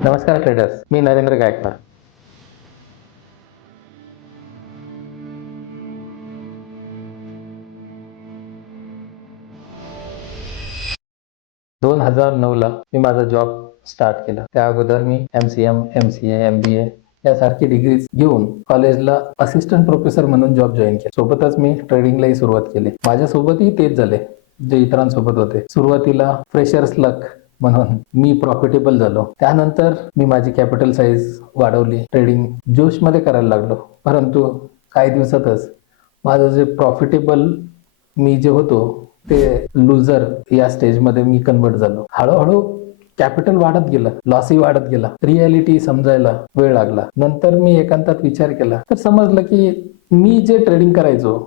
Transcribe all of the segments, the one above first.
नमस्कार ट्रेडर्स, मी नरेंद्र गायकवाड. दोन हजार 9ला मी माझा जॉब स्टार्ट केला. त्या अगोदर मी MCM, MCA, MBA यासारखी डिग्री घेऊन कॉलेजला असिस्टंट प्रोफेसर म्हणून जॉब जॉईन केला. सोबतच मी ट्रेडिंगलाही सुरुवात केली. माझ्यासोबतही तेच झाले जे इतरांसोबत होते. सुरुवातीला फ्रेशर्स लक म्हणून मी प्रॉफिटेबल झालो. त्यानंतर मी माझी कॅपिटल साईज वाढवली, ट्रेडिंग जोशमध्ये करायला लागलो. परंतु काही दिवसातच माझं जे प्रॉफिटेबल मी जे होतो ते लुजर या स्टेजमध्ये मी कन्वर्ट झालो. हळूहळू कॅपिटल वाढत गेलं, लॉसही वाढत गेला. रियालिटी समजायला वेळ लागला. नंतर मी एकांतात विचार केला तर समजलं की मी जे ट्रेडिंग करायचो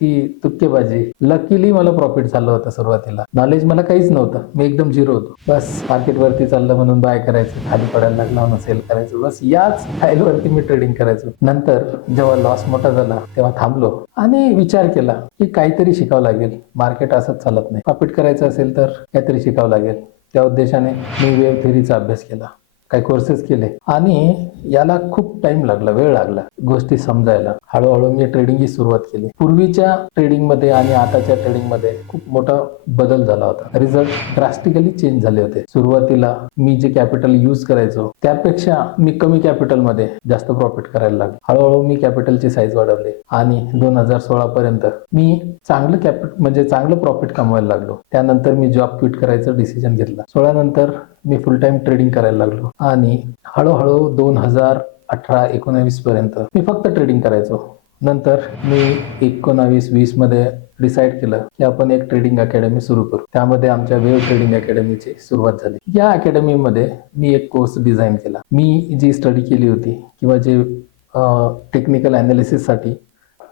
ती तुक्केबाजी. लकीली मला प्रॉफिट झालं होतं. सुरुवातीला नॉलेज मला काहीच नव्हतं, मी एकदम झिरो होतो. बस मार्केटवरती चाललं म्हणून बाय करायचं, खाली पडायला लागला म्हणून सेल करायचं. बस याच फाईलवरती मी ट्रेडिंग करायचो. नंतर जेव्हा लॉस मोठा झाला तेव्हा थांबलो आणि विचार केला की काहीतरी शिकावं लागेल. मार्केट असंच चालत नाही, प्रॉफिट करायचं असेल तर काहीतरी शिकावं लागेल. त्या उद्देशाने मी वेव्ह थेअरीचा अभ्यास केला, काही कोर्सेस केले आणि याला खूप टाइम लागला, वेळ लागला गोष्टी समजायला. हळूहळू मी ट्रेडिंगची सुरुवात केली. पूर्वीच्या ट्रेडिंग मध्ये आणि आताच्या ट्रेडिंग मध्ये खूप मोठा बदल झाला होता. रिझल्ट ड्रास्टिकली चेंज झाले होते. सुरुवातीला मी जे कॅपिटल यूज करायचो त्यापेक्षा मी कमी कॅपिटल मध्ये जास्त प्रॉफिट करायला लागलो. हळूहळू मी कॅपिटलची साईज वाढवली आणि 2016 पर्यंत मी चांगलं प्रॉफिट कमवायला लागलो. त्यानंतर मी जॉब क्विट करायचं डिसिजन घेतला. 16 नंतर मी फुल टाइम ट्रेडिंग करायला लागलो आणि हळूहळू 2018-19 पर्यंत मी फक्त ट्रेडिंग करायचो. नंतर मी 19-20 मध्ये डिसाईड केलं की आपण एक ट्रेडिंग अकॅडमी सुरू करू. त्यामध्ये आमच्या वेव्ह ट्रेडिंग अकॅडमीची सुरुवात झाली. या अकॅडमीमध्ये मी एक कोर्स डिझाईन केला. मी जी स्टडी केली होती किंवा जे टेक्निकल अनालिसिस साठी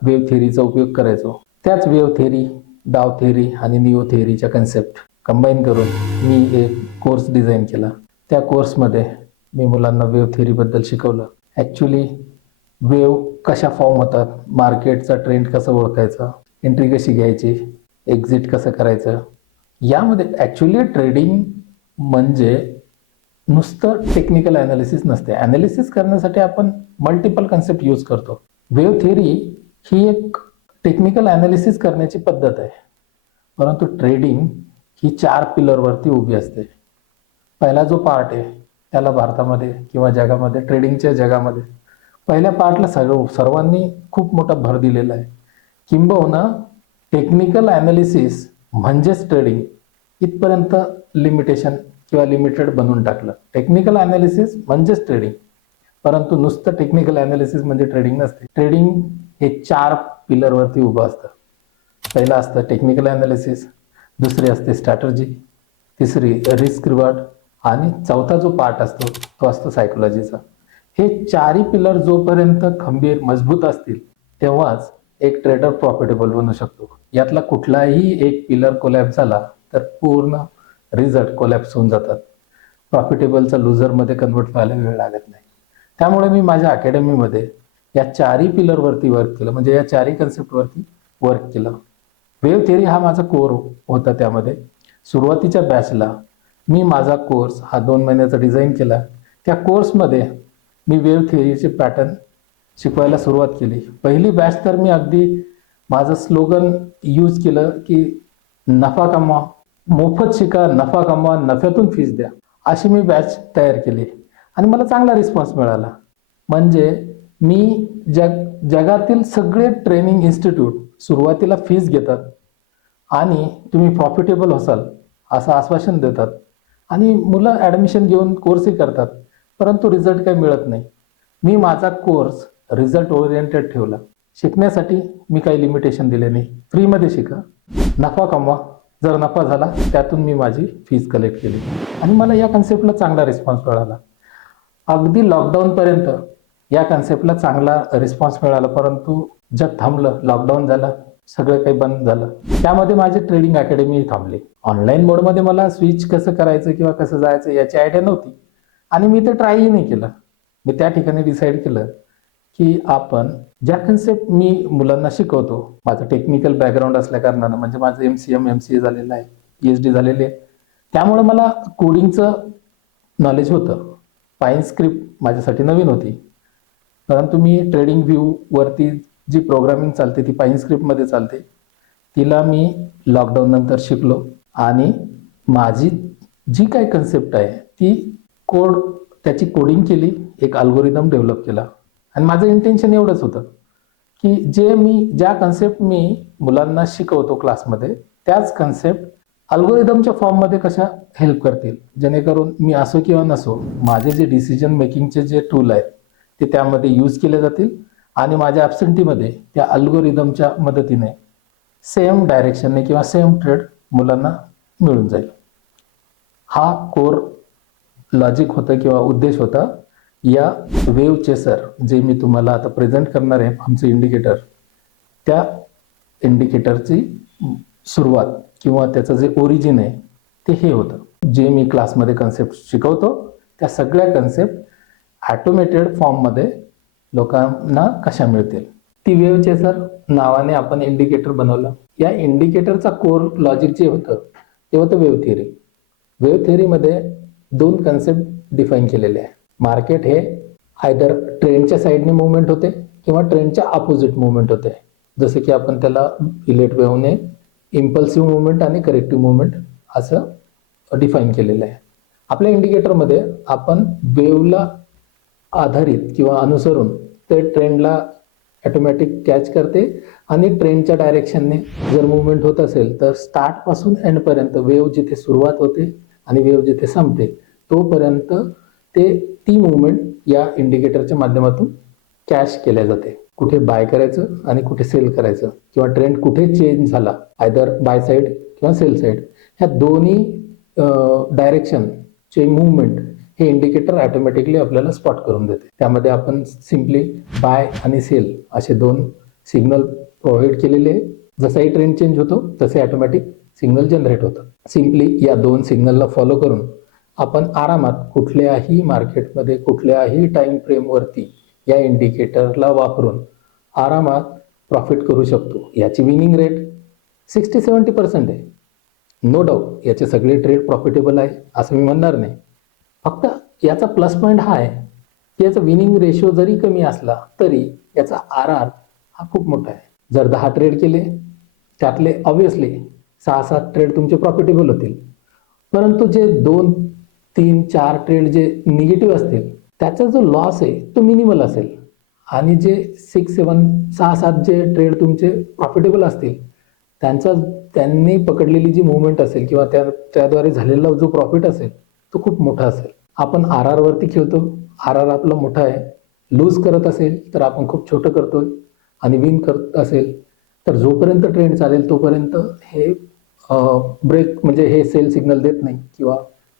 वेव्ह थेअरीचा उपयोग करायचो, त्याच वेव्ह थेअरी, डाव थेअरी आणि निओ थेअरीच्या कन्सेप्ट कंबाईन करून मी एक कोर्स डिझाईन केला. त्या कोर्समध्ये मी मुलांना वेव्ह थेअरीबद्दल शिकवलं. ॲक्च्युली वेव्ह कशा फॉर्म होतात, मार्केटचा ट्रेंड कसं ओळखायचा, एंट्री कशी घ्यायची, एक्झिट कसं करायचं. यामध्ये ॲक्च्युली ट्रेडिंग म्हणजे नुसतं टेक्निकल ॲनालिसिस नसते. ॲनालिसिस करण्यासाठी आपण मल्टिपल कन्सेप्ट यूज करतो. वेव्ह थेअरी ही एक टेक्निकल ॲनालिसिस करण्याची पद्धत आहे, परंतु ट्रेडिंग ही 4 पिलरवरती उभी असते. पहिला जो पार्ट आहे त्याला भारतामध्ये किंवा जगामध्ये, ट्रेडिंगच्या जगामध्ये पहिल्या पार्टला सर्वांनी खूप मोठा भर दिलेला आहे. किंबहुना टेक्निकल ॲनालिसिस म्हणजेच ट्रेडिंग इथपर्यंत लिमिटेशन किंवा लिमिटेड बनवून टाकलं. टेक्निकल ॲनालिसिस म्हणजेच ट्रेडिंग, परंतु नुसतं टेक्निकल ॲनालिसिस म्हणजे ट्रेडिंग नसते. ट्रेडिंग हे 4 पिलरवरती उभं असतं. पहिलं असतं टेक्निकल ॲनालिसिस, दुसरी असते स्ट्रॅटर्जी, तिसरी रिस्क रिवॉर्ड आणि चौथा जो पार्ट असतो तो असतो सायकोलॉजीचा. हे 4ही पिलर जोपर्यंत खंबीर मजबूत असतील तेव्हाच एक ट्रेडर प्रॉफिटेबल बनू शकतो. यातला कुठलाही एक पिलर कोलॅप्स झाला तर पूर्ण रिझल्ट कोलॅप्स होऊन जातात. प्रॉफिटेबलचा लुजरमध्ये कन्वर्ट व्हायला वेळ लागत नाही. त्यामुळे मी माझ्या अकॅडमीमध्ये या 4ही पिलरवरती वर्क केलं, म्हणजे या 4ही कन्सेप्टवरती वर्क केलं. वेव्ह थेअरी हा माझा कोर होता. त्यामध्ये सुरुवातीच्या बॅचला मी माझा कोर्स हा 2 महिन्याचा डिझाईन केला. त्या कोर्समध्ये मी वेव्ह थेअरीचे पॅटर्न शिकवायला सुरुवात केली. पहिली बॅच तर मी अगदी माझं स्लोगन यूज केलं की नफा कमवा, मोफत शिका, नफा कमवा, नफ्यातून फीस द्या, अशी मी बॅच तयार केली आणि मला चांगला रिस्पॉन्स मिळाला. म्हणजे मी जगातील सगळे ट्रेनिंग इन्स्टिट्यूट सुरुवातीला फीस घेतात आणि तुम्ही प्रॉफिटेबल होसाल असं आश्वासन देतात आणि मुलं ॲडमिशन घेऊन कोर्सही करतात, परंतु रिझल्ट काही मिळत नाही. मी माझा कोर्स रिझल्ट ओरिएंटेड ठेवला. शिकण्यासाठी मी काही लिमिटेशन दिले नाही. फ्रीमध्ये शिका, नफा कमवा, जर नफा झाला त्यातून मी माझी फीस कलेक्ट केली आणि मला या कन्सेप्टला चांगला रिस्पॉन्स मिळाला. अगदी लॉकडाऊनपर्यंत या कन्सेप्टला चांगला रिस्पॉन्स मिळाला, परंतु जग थांबलं, लॉकडाऊन झालं, सगळं काही बंद झालं. त्यामध्ये माझी ट्रेडिंग अकॅडमी थांबली. ऑनलाईन मोडमध्ये मला स्विच कसं करायचं किंवा कसं जायचं याची आयडिया नव्हती आणि मी ते ट्रायही नाही केलं. मी त्या ठिकाणी डिसाईड केलं की आपण ज्या कन्सेप्ट मी मुलांना शिकवतो, माझं टेक्निकल बॅकग्राऊंड असल्या कारणानं, म्हणजे माझं MCM MCA झालेलं आहे, PhD झालेली आहे, त्यामुळे मला कोडिंगचं नॉलेज होतं. पाईन स्क्रिप्ट माझ्यासाठी नवीन होती, परंतु मी ट्रेडिंग व्ह्यू वरती जी प्रोग्रामिंग चालते ती पाईन स्क्रिप्टमध्ये चालते. तिला मी लॉकडाऊन नंतर शिकलो आणि माझी जी काय कन्सेप्ट आहे ती त्याची कोडिंग केली, एक अल्गोरिदम डेव्हलप केला. आणि माझं इंटेन्शन एवढंच होतं की ज्या कन्सेप्ट मी मुलांना शिकवतो क्लासमध्ये त्याच कन्सेप्ट अल्गोरिदमच्या फॉर्ममध्ये कशा हेल्प करतील, जेणेकरून मी असो किंवा नसो माझे जे डिसिजन मेकिंगचे जे टूल आहेत ते त्यामध्ये यूज केले जातील आणि माझ्या ॲब्सेंटीमध्ये त्या अल्गोरिदमच्या मदतीने सेम डायरेक्शनने किंवा सेम ट्रेड मुलांना मिळून जाईल. हा कोर लॉजिक होतं किंवा उद्देश होता या वेव्ह चेसर जे मी तुम्हाला आता प्रेझेंट करणार आहे आमचं इंडिकेटर, त्या इंडिकेटरची सुरुवात किंवा त्याचं जे ओरिजिन आहे ते हे होतं. जे मी क्लासमध्ये कन्सेप्ट शिकवतो त्या सगळ्या कन्सेप्ट ॲटोमेटेड फॉर्ममध्ये लोकांना कशा मिळतील, ती वेव्ह चेसर नावाने आपण इंडिकेटर बनवलं. या इंडिकेटरचा कोर लॉजिक जे होतं ते होतं वेव्ह थिअरी. वेव्ह थिअरीमध्ये 2 कन्सेप्ट डिफाईन केलेले आहे. मार्केट हे आयदर ट्रेंडच्या साईडने मुवमेंट होते किंवा ट्रेंडच्या अपोजिट मुवमेंट होते. जसं की आपण त्याला इलेट वेव्हने इम्पल्सिव्ह मुवमेंट आणि करेक्टिव्ह मुवमेंट असं डिफाईन केलेलं आहे. आपल्या इंडिकेटरमध्ये आपण वेव्हला आधारित किंवा अनुसरून ते ट्रेंडला ऑटोमॅटिक कॅच करते आणि ट्रेंडच्या डायरेक्शनने जर मुवमेंट होत असेल तर स्टार्टपासून एंडपर्यंत वेव्ह जिथे सुरुवात होते आणि वेव्ह जिथे संपते तोपर्यंत ती मुवमेंट या इंडिकेटरच्या माध्यमातून कॅच केल्या जाते. कुठे बाय करायचं आणि कुठे सेल करायचं किंवा ट्रेंड कुठे चेंज झाला आयदर बाय साईड किंवा सेल साईड, ह्या दोन्ही डायरेक्शनचे मुवमेंट हे इंडिकेटर ऑटोमॅटिकली आपल्याला स्पॉट करून देते. त्यामध्ये आपण सिम्पली बाय आणि सेल असे 2 सिग्नल प्रोव्हाइड केलेले आहे. जसाही ट्रेंड चेंज होतो तसे ऑटोमॅटिक सिग्नल जनरेट होतं. सिम्पली या 2 सिग्नलला फॉलो करून आपण आरामात कुठल्याही मार्केटमध्ये कुठल्याही टाइम फ्रेमवरती या इंडिकेटरला वापरून आरामात प्रॉफिट करू शकतो. याची विनिंग रेट 60-70% आहे. नो डाऊट याचे सगळे ट्रेड प्रॉफिटेबल आहे असं मी म्हणणार नाही. फक्त याचा प्लस पॉईंट हा आहे की याचा विनिंग रेशो जरी कमी असला तरी याचा RR हा खूप मोठा आहे. जर 10 ट्रेड केले त्यातले ऑब्विसली 6-7 ट्रेड तुमचे प्रॉफिटेबल होतील, परंतु जे 2-3-4 ट्रेड जे निगेटिव्ह असतील त्याचा जो लॉस आहे तो मिनिमल असेल आणि जे 6-7 जे ट्रेड तुमचे प्रॉफिटेबल असतील त्यांनी पकडलेली जी मुवमेंट असेल किंवा त्याद्वारे झालेला जो प्रॉफिट असेल तो खूप मोठा असेल. आपण RR वरती खेळतो, RR आपला मोठा आहे. लूज करत असेल तर आपण खूप छोटं करतोय आणि विन करत असेल तर जोपर्यंत ट्रेंड चालेल तोपर्यंत हे ब्रेक म्हणजे हे सेल सिग्नल देत नाही किंवा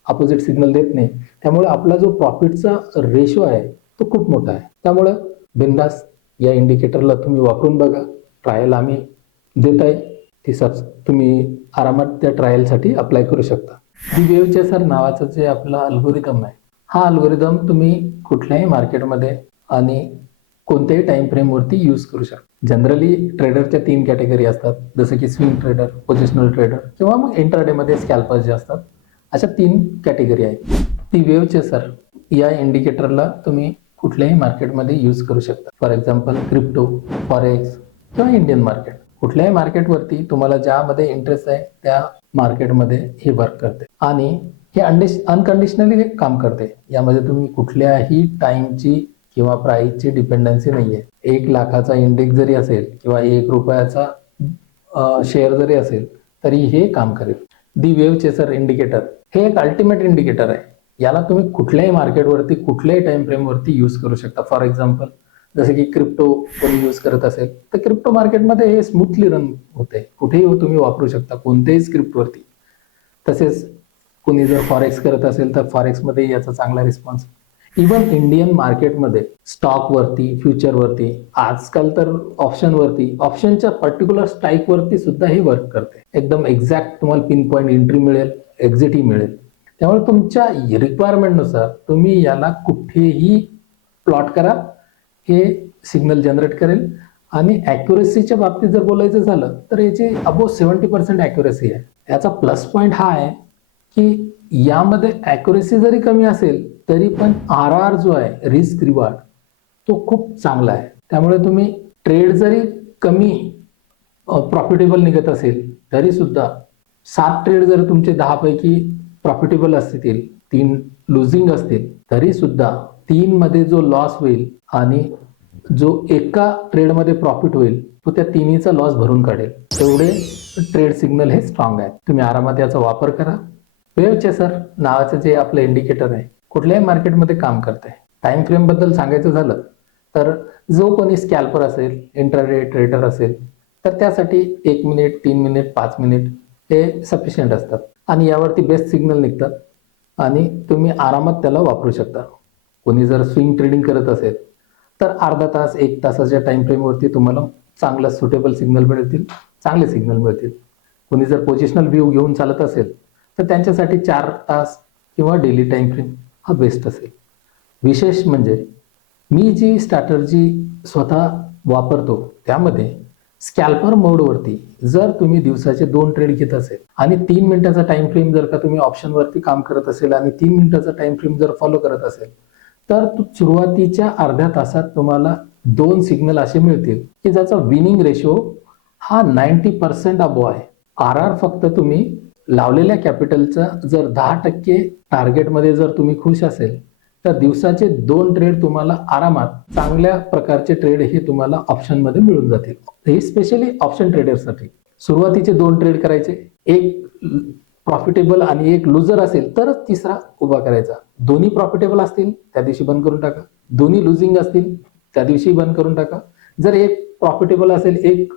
अपोजिट सिग्नल देत नाही. त्यामुळे आपला जो प्रॉफिटचा रेशो आहे तो खूप मोठा आहे. त्यामुळे बिंदास या इंडिकेटरला तुम्ही वापरून बघा. ट्रायल आम्ही देत आहे, ती तुम्ही आरामात त्या ट्रायलसाठी अप्लाय करू शकता. वेव्ह चेसर नावाचं जे आपला अल्गोरिदम आहे, हा अल्गोरिदम तुम्ही कुठल्याही मार्केटमध्ये आणि कोणत्याही टाइम फ्रेमवरती यूज करू शकता. जनरली ट्रेडरच्या 3 कॅटेगरी असतात, जसं की स्विंग ट्रेडर, पोझिशनल ट्रेडर किंवा मग इंट्राडेमध्ये स्कॅल्पर्स जे असतात, अशा 3 कॅटेगरी आहेत. ती वेव्ह चेसर या इंडिकेटरला तुम्ही कुठल्याही मार्केटमध्ये यूज करू शकता. फॉर एक्झाम्पल क्रिप्टो, फॉरेक्स किंवा इंडियन मार्केट. कुठल्याही मार्केटवरती तुम्हाला ज्यामध्ये इंटरेस्ट आहे त्या मार्केटमध्ये हे वर्क करते आणि हे अनकंडिशनली काम करते. यामध्ये तुम्ही कुठल्याही टाइमची किंवा प्राइसची डिपेंडन्सी नाहीये. 1 लाखाचा इंडेक्स जरी असेल किंवा 1 रुपयाचा शेअर जरी असेल तरी हे काम करेल. दी वेव्ह चेसर इंडिकेटर हे एक अल्टिमेट इंडिकेटर आहे. याला तुम्ही कुठल्याही मार्केटवरती कुठल्याही टाइम फ्रेमवरती यूज करू शकता. फॉर एक्झाम्पल जसं की क्रिप्टो कोणी यूज करत असेल तर क्रिप्टो मार्केटमध्ये हे स्मूथली रन होते, कुठेही तुम्ही वापरू शकता कोणत्याही स्क्रिप्टवरती. तसेच कोणी जर फॉरेक्स करत असेल तर फॉरेक्समध्ये याचा चांगला रिस्पॉन्स. इवन इंडियन मार्केटमध्ये स्टॉकवरती, फ्युचरवरती, आजकाल तर ऑप्शनवरती, ऑप्शनच्या पर्टिक्युलर स्ट्राईकवरती सुद्धा हे वर्क करते. एकदम एक्झॅक्ट तुम्हाला पिन पॉईंट एंट्री मिळेल, एक्झिटही मिळेल. त्यामुळे तुमच्या रिक्वायरमेंटनुसार तुम्ही याला कुठेही प्लॉट करा, हे सिग्नल जनरेट करेल. आणि ॲक्युरेसीच्या बाबतीत जर बोलायचं झालं तर याची अबोव 70% ॲक्युरेसी आहे. याचा प्लस पॉईंट हा आहे की यामध्ये ॲक्युरेसी जरी कमी असेल तरी पण RR जो आहे रिस्क रिवॉर्ड तो खूप चांगला आहे. त्यामुळे तुम्ही ट्रेड जरी कमी प्रॉफिटेबल निघत असेल तरी सुद्धा 7 ट्रेड जर तुमचे 10 पैकी प्रॉफिटेबल असतील, 3 लुझिंग असतील, तरी सुद्धा 3 मध्ये जो लॉस होईल आणि जो एका ट्रेडमध्ये प्रॉफिट होईल तो त्या तिन्हीचा लॉस भरून काढेल. तेवढे ट्रेड सिग्नल हे स्ट्रॉंग आहेत. तुम्ही आरामात याचा वापर करा. वेव्ह चेसर नावाचं जे आपलं इंडिकेटर आहे कुठल्याही मार्केटमध्ये काम करते. टाइम फ्रेम बद्दल सांगायचं झालं तर जो कोणी स्कॅल्पर असेल, इंट्राडे ट्रेडर असेल तर त्यासाठी 1 मिनिट, 3 मिनिट, 5 मिनिट हे सफिशियंट असतात आणि यावरती बेस्ट सिग्नल निघतात आणि तुम्ही आरामात त्याला वापरू शकता. कोणी जर स्विंग ट्रेडिंग करत असेल तर अर्धा तास, 1 तासाच्या टाइम फ्रेमवरती तुम्हाला चांगलं सुटेबल सिग्नल मिळतील, चांगले सिग्नल मिळतील. कोणी जर पोझिशनल व्ह्यू घेऊन चालत असेल तर त्यांच्यासाठी 4 तास किंवा डेली टाइम फ्रेम हा बेस्ट असेल. विशेष म्हणजे मी जी स्ट्रॅटर्जी स्वतः वापरतो त्यामध्ये स्कॅल्पर मोडवरती जर तुम्ही दिवसाचे 2 ट्रेड घेत असेल आणि 3 मिनिटाचा टाइम फ्रेम जर का तुम्ही ऑप्शनवरती काम करत असेल आणि 3 मिनिटाचा टाइम फ्रेम जर फॉलो करत असेल तर सुरुवातीच्या अर्ध्या तासात तुम्हाला 2 सिग्नल असे मिळतील की ज्याचा विनिंग रेशो हा 90% अबो आहे. RR फक्त तुम्ही लावलेल्या कॅपिटलचा जर 10% टार्गेटमध्ये जर तुम्ही खुश असेल तर दिवसाचे 2 ट्रेड तुम्हाला आरामात चांगल्या प्रकारचे ट्रेड हे तुम्हाला ऑप्शनमध्ये मिळून जातील. हे स्पेशली ऑप्शन ट्रेडरसाठी. सुरुवातीचे 2 ट्रेड करायचे, एक प्रॉफिटेबल आणि एक लुजर असेल तरच तिसरा उभा करायचा. दोन्ही प्रॉफिटेबल असतील त्या दिवशी बंद करून टाका, दोन्ही लुझिंग असतील त्या दिवशी बंद करून टाका. जर एक प्रॉफिटेबल असेल, एक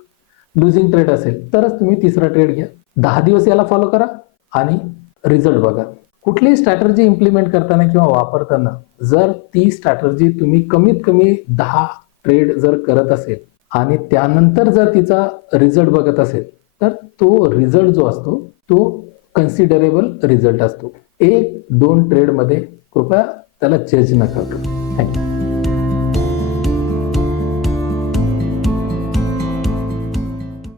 लुझिंग ट्रेड असेल तरच तुम्ही तिसरा ट्रेड घ्या. 10 दिवस याला फॉलो करा आणि रिझल्ट बघा. कुठलीही स्ट्रॅटर्जी इम्प्लिमेंट करताना किंवा वापरताना जर ती स्ट्रॅटर्जी तुम्ही कमीत कमी 10 ट्रेड जर करत असेल आणि त्यानंतर जर तिचा रिझल्ट बघत असेल तर तो रिझल्ट जो असतो तो कन्सिडरेबल रिझल्ट असतो. 1-2 ट्रेड मध्ये कृपया त्याला जज नका करू. थँक्यू.